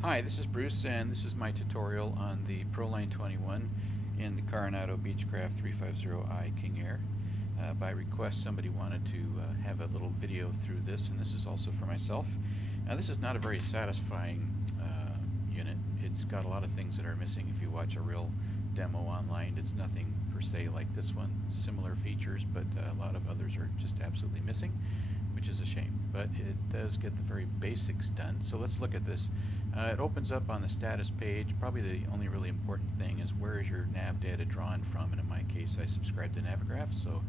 Hi, this is Bruce, and this is my tutorial on the Proline 21 in the Carenado Beechcraft 350i King Air. By request, somebody wanted to have a little video through this, and this is also for myself. Now, this is not a very satisfying unit. It's got a lot of things that are missing. If you watch a real demo online, it's nothing per se like this one. Similar features, but a lot of others are just absolutely missing, which is a shame. But it does get the very basics done. So let's look at this. It opens up on the status page. Probably the only really important thing is where is your nav data drawn from, and in my case I subscribe to Navigraph, so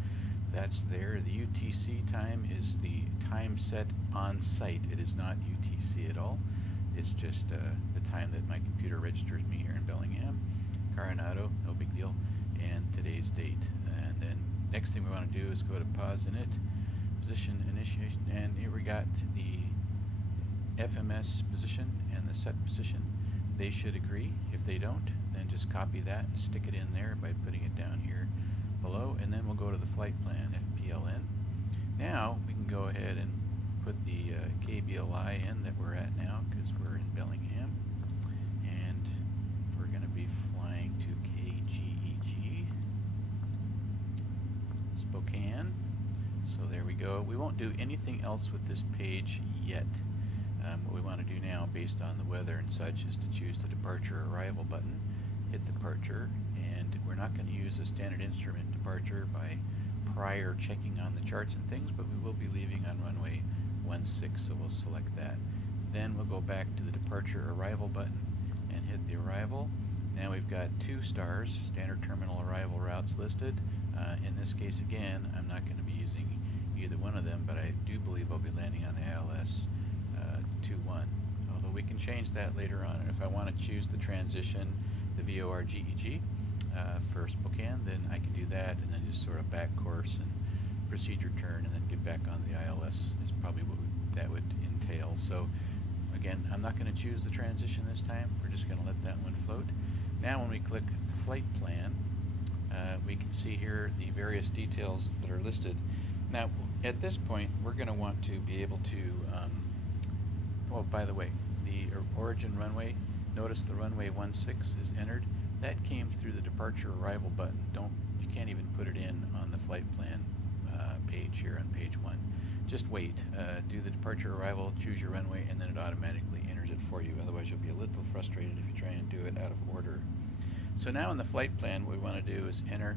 that's there. The UTC time is the time set on site. It is not UTC at all. It's just the time that my computer registers me here in Bellingham. Carenado, no big deal, and today's date. And then next thing we want to do is go to pause init, position initiation, and here we got the FMS position and the set position. They should agree. If they don't, then just copy that and stick it in there by putting it down here below, and then we'll go to the flight plan, FPLN. Now we can go ahead and put the KBLI in that we're at now, because we're in Bellingham, and we're going to be flying to KGEG, Spokane. So there we go. We won't do anything else with this page yet. What we want to do now, based on the weather and such, is to choose the departure arrival button, hit departure, and we're not going to use a standard instrument departure by prior checking on the charts and things, but we will be leaving on runway 16, so we'll select that. Then we'll go back to the departure arrival button and hit the arrival. Now we've got 2 stars, standard terminal arrival routes listed. In this case, again, I'm not going to be using either one of them, but I do believe I'll be landing on the ILS 21, although we can change that later on. And if I want to choose the transition, the VOR GEG for Spokane, then I can do that, and then just sort of back course and procedure turn and then get back on the ILS is probably what that would entail. So again, I'm not going to choose the transition this time. We're just going to let that one float. Now when we click flight plan, we can see here the various details that are listed. Now at this point, we're going to want to be able to oh, by the way, the origin runway, notice the runway 16 is entered. That came through the departure arrival button. You can't even put it in on the flight plan page here on page 1. Just wait. Do the departure arrival, choose your runway, and then it automatically enters it for you. Otherwise, you'll be a little frustrated if you try and do it out of order. So now in the flight plan, what we want to do is enter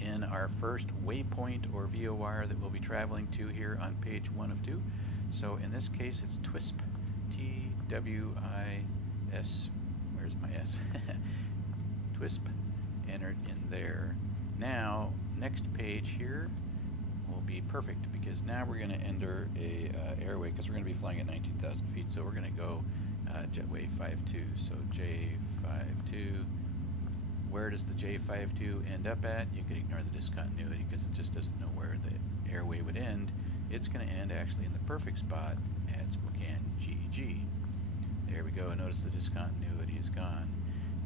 in our first waypoint or VOR that we'll be traveling to here on page 1 of 2. So in this case, it's TWISP, T-W-I-S, where's my S? TWISP, entered in there. Now, next page here will be perfect, because now we're going to enter a airway, because we're going to be flying at 19,000 feet, so we're going to go jetway 52. So J52, where does the J52 end up at? You could ignore the discontinuity because it just doesn't know where the airway would end. It's going to end actually in the perfect spot at Spokane GEG. There we go. Notice the discontinuity is gone.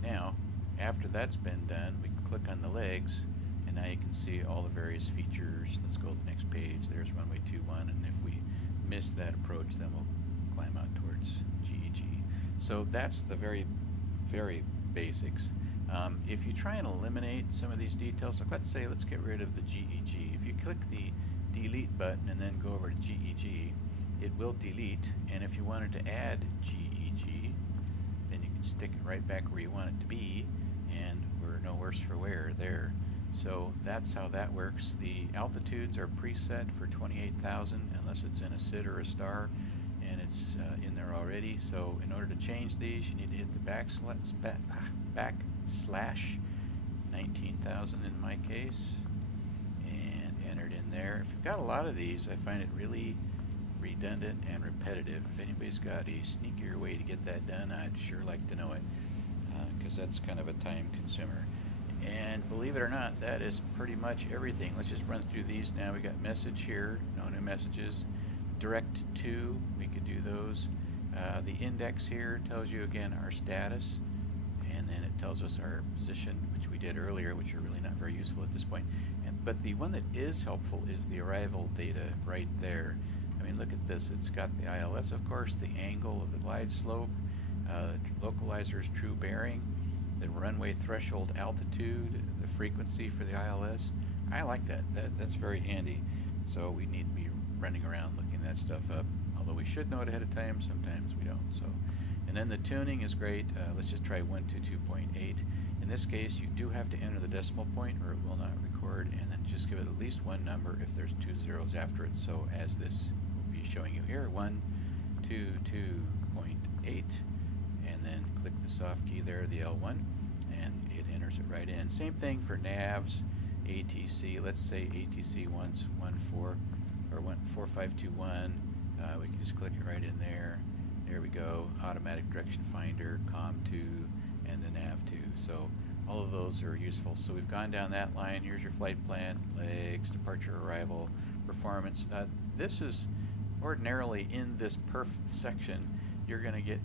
Now, after that's been done, we can click on the legs, and now you can see all the various features. Let's go to the next page. There's runway 21, and if we miss that approach, then we'll climb out towards GEG. So that's the very, very basics. If you try and eliminate some of these details, like let's get rid of the GEG. If you click the delete button and then go over to GEG, it will delete, and if you wanted to add GEG, then you can stick it right back where you want it to be, and we're no worse for wear there. So that's how that works. The altitudes are preset for 28,000 unless it's in a SID or a star, and it's in there already. So in order to change these, you need to hit the backslash 19,000 in my case, and enter it in there. If you've got a lot of these, I find it really redundant and repetitive. If anybody's got a sneakier way to get that done, I'd sure like to know it, because that's kind of a time consumer. And believe it or not, that is pretty much everything. Let's just run through these now. We got message here, no new messages. Direct to, we could do those. The index here tells you again our status, and then it tells us our position, which we did earlier, which are really not very useful at this point. But the one that is helpful is the arrival data right there. I mean, look at this. It's got the ILS, of course, the angle of the glide slope, localizer's true bearing, the runway threshold altitude, the frequency for the ILS. I like that. That's very handy. So we need to be running around looking that stuff up. Although we should know it ahead of time, sometimes we don't. So, and then the tuning is great. Let's just try 122.8. In this case, you do have to enter the decimal point or it will not record, and then just give it at least one number if there's 2 zeros after it. So as this will be showing you here, 122.8, and then click the soft key there, the L1, and it enters it right in. Same thing for navs, ATC. Let's say ATC 14 or 4521. We can just click it right in there. There we go. Automatic direction finder, COM2, and the nav2. So all of those are useful. So we've gone down that line. Here's your flight plan, legs, departure, arrival, performance. This is ordinarily in this perf section. You're going to get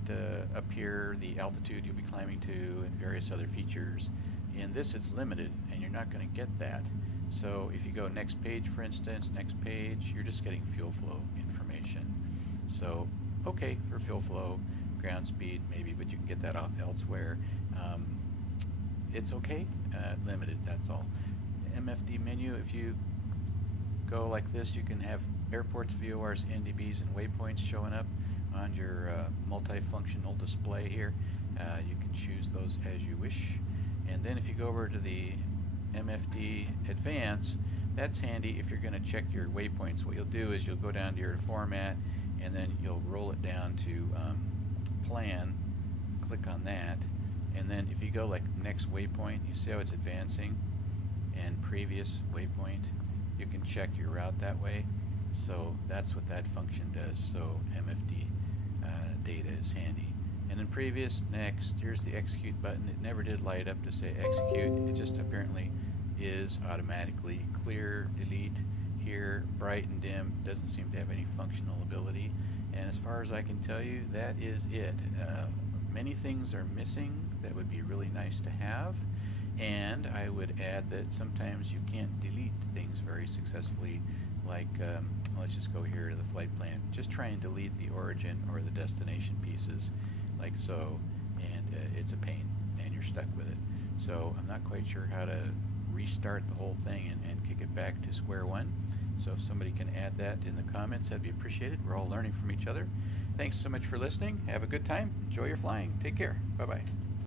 up here the altitude you'll be climbing to and various other features. In this it's limited and you're not going to get that. So if you go next page, for instance, next page, you're just getting fuel flow information. So okay for fuel flow, ground speed maybe, but you can get that off elsewhere. It's okay, limited, that's all. MFD menu, if you go like this, you can have airports, VORs, NDBs, and waypoints showing up on your multifunctional display here. You can choose those as you wish. And then if you go over to the MFD Advance, that's handy if you're going to check your waypoints. What you'll do is you'll go down to your format and then you'll roll it down to plan, click on that, and then if you go like next waypoint, you see how it's advancing, and previous waypoint, you can check your route that way. So that's what that function does. So MFD data is handy. And then previous, next, here's the execute button. It never did light up to say execute. It just apparently is automatically clear, delete, here, bright and dim. Doesn't seem to have any functional ability. And as far as I can tell you, that is it. Many things are missing that would be really nice to have. And I would add that sometimes you can't delete things very successfully, like let's just go here to the flight plan. Just try and delete the origin or the destination pieces like so, and it's a pain and you're stuck with it. So I'm not quite sure how to restart the whole thing and kick it back to square one. So if somebody can add that in the comments, that'd be appreciated. We're all learning from each other. Thanks so much for listening. Have a good time. Enjoy your flying. Take care. Bye-bye.